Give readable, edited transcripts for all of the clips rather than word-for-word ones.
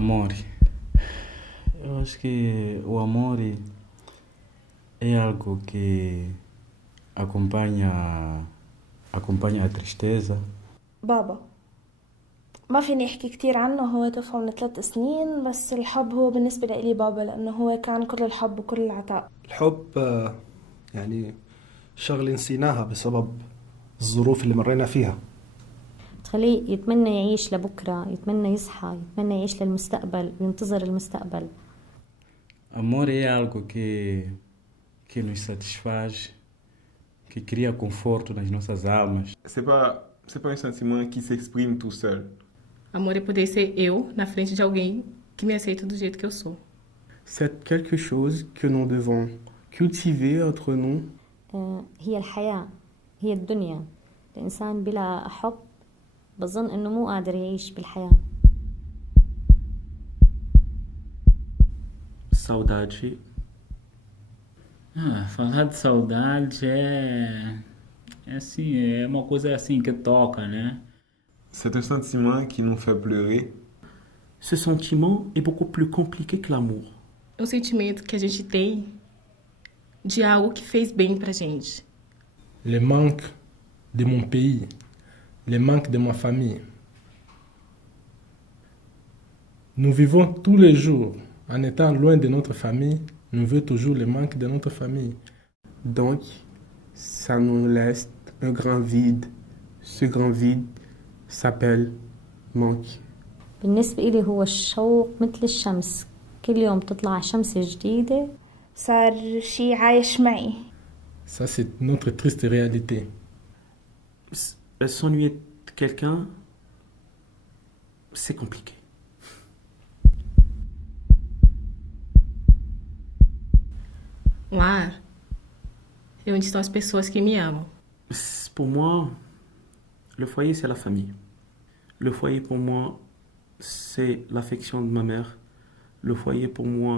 Amor. Eu acho que o amor é algo que acompanha a tristeza. بابا، ما فيني أحكي كتير عنه، هو توفى من 3 سنين، بس الحب هو بالنسبة لي بابا، لأنه هو كان كل الحب وكل العطاء. الحب يعني شغلة نسيناها بسبب الظروف اللي مرينا فيها. تخليه يتمنى يعيش لبكرة، يتمنى يصحى، يتمنى يعيش للمستقبل وينتظر المستقبل. Amor é algo que nos satisfaz, que cria conforto nas nossas almas. C'est pas un sentiment qui s'exprime tout seul. Amor é poder ser eu na frente de alguém que me aceita do jeito que eu sou. C'est quelque chose que nous devons cultiver entre nous. هي الحياة، هي الدنيا. الإنسان بلا حب بظن إنه مو قادر يعيش بالحياة. Saudade. Falar de saudade é uma coisa assim que toca, né? C'est un sentiment qui nous fait pleurer. Ce sentiment est beaucoup plus compliqué que l'amour. É um sentimento que a gente tem de algo que fez bem pra gente. Les manques de mon pays, les manques de ma famille. Nous vivons tous les jours en étant loin de notre famille, nous vivons toujours les manques de notre famille. Donc, ça nous laisse un grand vide. Ce grand vide s'appelle manque. بالنسبة إلي هو الشوق مثل الشمس، كل يوم تطلع شمس جديدة. صار شي عايش معي. Ça, c'est notre triste réalité. S'ennuyer de quelqu'un, c'est compliqué. Lar é onde estão as pessoas que me amam. Pour moi, le foyer, c'est la famille. Le foyer, pour moi, c'est l'affection de ma mère. Le foyer, pour moi,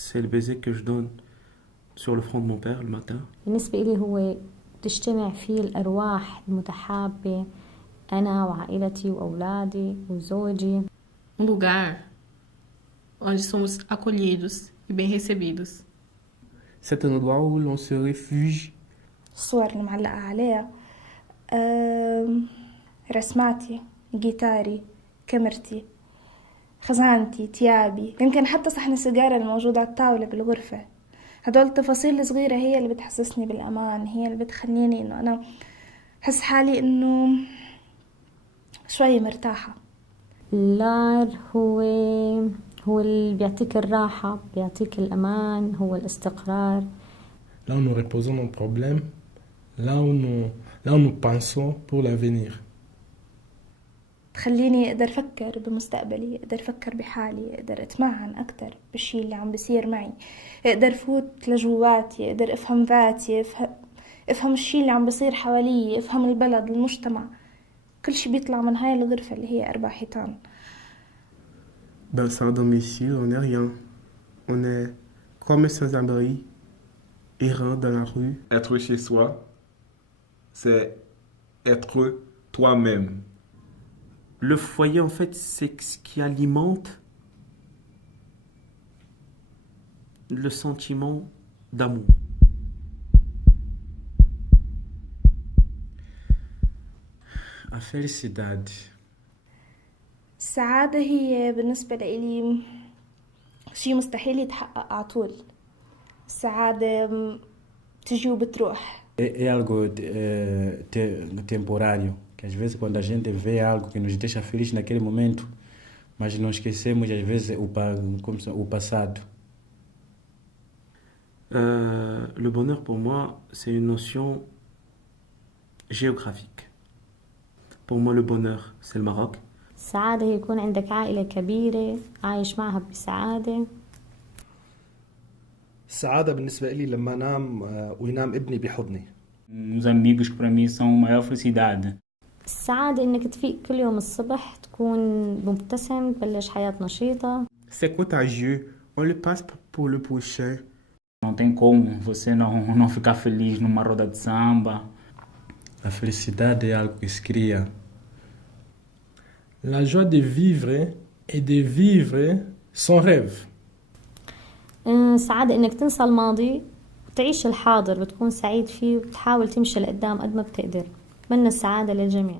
c'est le baiser que je donne sur le front de mon père le matin. بالنسبة إلي هو تجتمع فيه الأرواح المتحابة، أنا وعائلتي وأولادي وزوجي. Lugar onde somos acolhidos e bem recebidos. C'est un endroit où l'on se réfugie. الصور المعلقة عليها رسماتي، جيتاري، كاميرتي، خزانتي، تيابي، يمكن حتى صحن السيجارة الموجود على الطاولة بالغرفة. هدول التفاصيل الصغيرة هي اللي بتحسسني بالأمان، هي اللي بتخليني إنه أنا أحس حالي إنه شوي مرتاحة. اللار هو اللي بيعطيك الراحة، بيعطيك الأمان، هو الاستقرار. Là où nous reposons nos problèmes, là où nous pensons pour l'avenir. تخليني أقدر أفكر بمستقبلي، أقدر أفكر بحالي، أقدر أتمعن أكتر بالشي اللي عم بيصير معي، أقدر فوت لجواتي، أقدر أفهم ذاتي، أفهم الشي اللي عم بيصير حوالي، أفهم البلد، المجتمع، كل شي بيطلع من هاي الغرفة اللي هي 4 حيطان. Dans un domicile, on n'est rien. On est comme sans-abri, errant dans la rue. Être chez soi, c'est être toi-même. Le foyer, en fait, c'est ce qui alimente le sentiment d'amour. A felicidade. السعادة هي بالنسبة لي شي مستحيل يتحقق على طول. السعادة تجي وبتروح. É algo temporário, que às vezes quando a gente vê algo que nos deixa feliz naquele momento, mas não esquecemos às vezes o passado. Le bonheur, pour moi, c'est une notion géographique. Pour moi, le bonheur, c'est le Maroc. السعادة هي يكون عندك عائلة كبيرة عايش معها بسعادة. السعادة بالنسبة لي لما أنام وينام ابني بحضني. Os amigos que para mim são a maior felicidade. السعادة إنك تفيق كل يوم الصبح تكون مبتسم، تبلش حياة نشيطة. C'est contagieux, on le passe pour le prochain. Não tem como você não ficar feliz numa roda de samba. A felicidade é algo que se cria. La joie de vivre et de vivre son rêve. السعادة إنك تنسى الماضي وتعيش الحاضر، بتكون سعيد فيه وبتحاول تمشي لقدام قد ما بتقدر. أتمنى السعادة للجميع.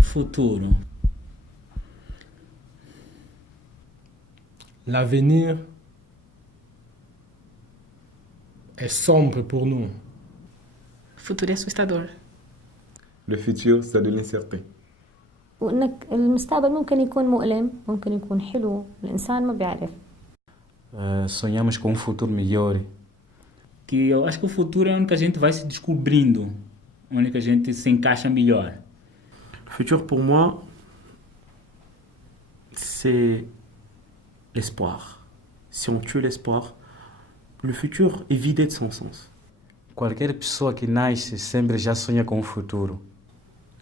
Futuro. L'avenir est sombre pour nous. O futuro é assustador. Le futur, c'est de l'incertain. وإنك المستقبل ممكن يكون مؤلم، ممكن يكون حلو، الإنسان ما بيعرف. Sonhamos com um futuro melhor. Que eu acho que o futuro é onde que a gente vai se descobrindo, onde que a gente se encaixa melhor. Le futur pour moi, c'est l'espoir. Si on tue l'espoir, le futur est vidé de son sens. Qualquer pessoa que nasce sempre já sonha com o futuro.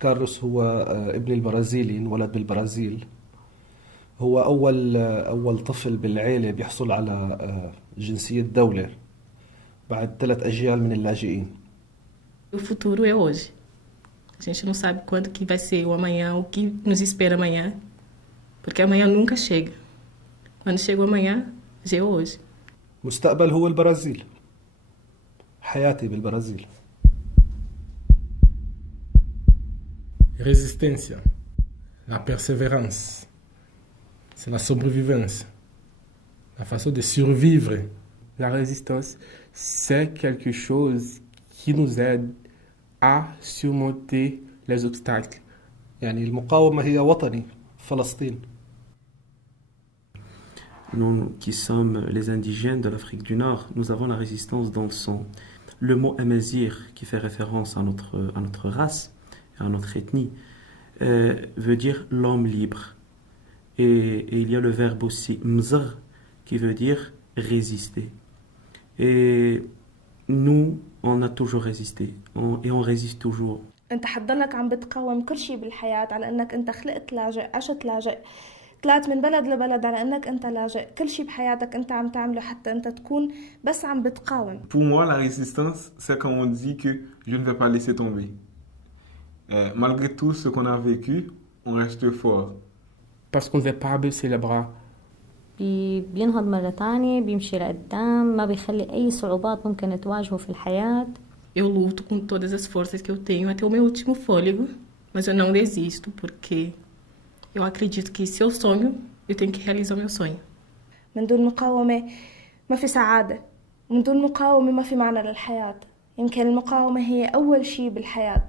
كارلوس هو ابن البرازيلي، انولد بالبرازيل. هو أول طفل بالعيلة بيحصل على جنسية دولة بعد 3 أجيال من اللاجئين. O futuro é hoje. A gente não sabe quando que vai ser o amanhã, o que nos espera amanhã, porque amanhã nunca chega. Quando chega o amanhã, já é hoje. مستقبل هو البرازيل. حياتي بالبرازيل. Résistance, la persévérance, c'est la sobrevivance, la façon de survivre. La résistance, c'est quelque chose qui nous aide à surmonter les obstacles. يعني المقاومة هي وطني فلسطين. Nous qui sommes les indigènes de l'Afrique du Nord, nous avons la résistance dans le sang. Le mot Amazigh, qui fait référence à notre race, à notre ethnie, veut dire l'homme libre. Et il y a le verbe aussi mzr, qui veut dire résister. Et nous, on a toujours résisté, et on résiste toujours. انت حتضلك عم بتقاوم كل شيء بالحياة على انك انت خلقت لاجئ، عشت لاجئ، طلعت من بلد لبلد على انك انت لاجئ. كل شيء بحياتك انت عم تعمله حتى انت تكون بس عم بتقاوم. Pour moi, la résistance, c'est quand on dit que je ne vais pas laisser tomber. Malgré tout ce qu'on a vécu, on reste fort. Parce qu'on ne veut pas baisser les bras. بينهض مرة تانية، بيمشي لقدام، ما بيخلي أي صعوبات ممكن تواجهه في الحياة. Eu luto com todas as forças que eu tenho até o meu último fôlego, mas eu não desisto porque eu acredito que se eu sonho, eu tenho que realizar o meu sonho. من دون مقاومة ما في سعادة، ومن دون مقاومة ما في معنى للحياة. يمكن المقاومة هي أول شيء بالحياة.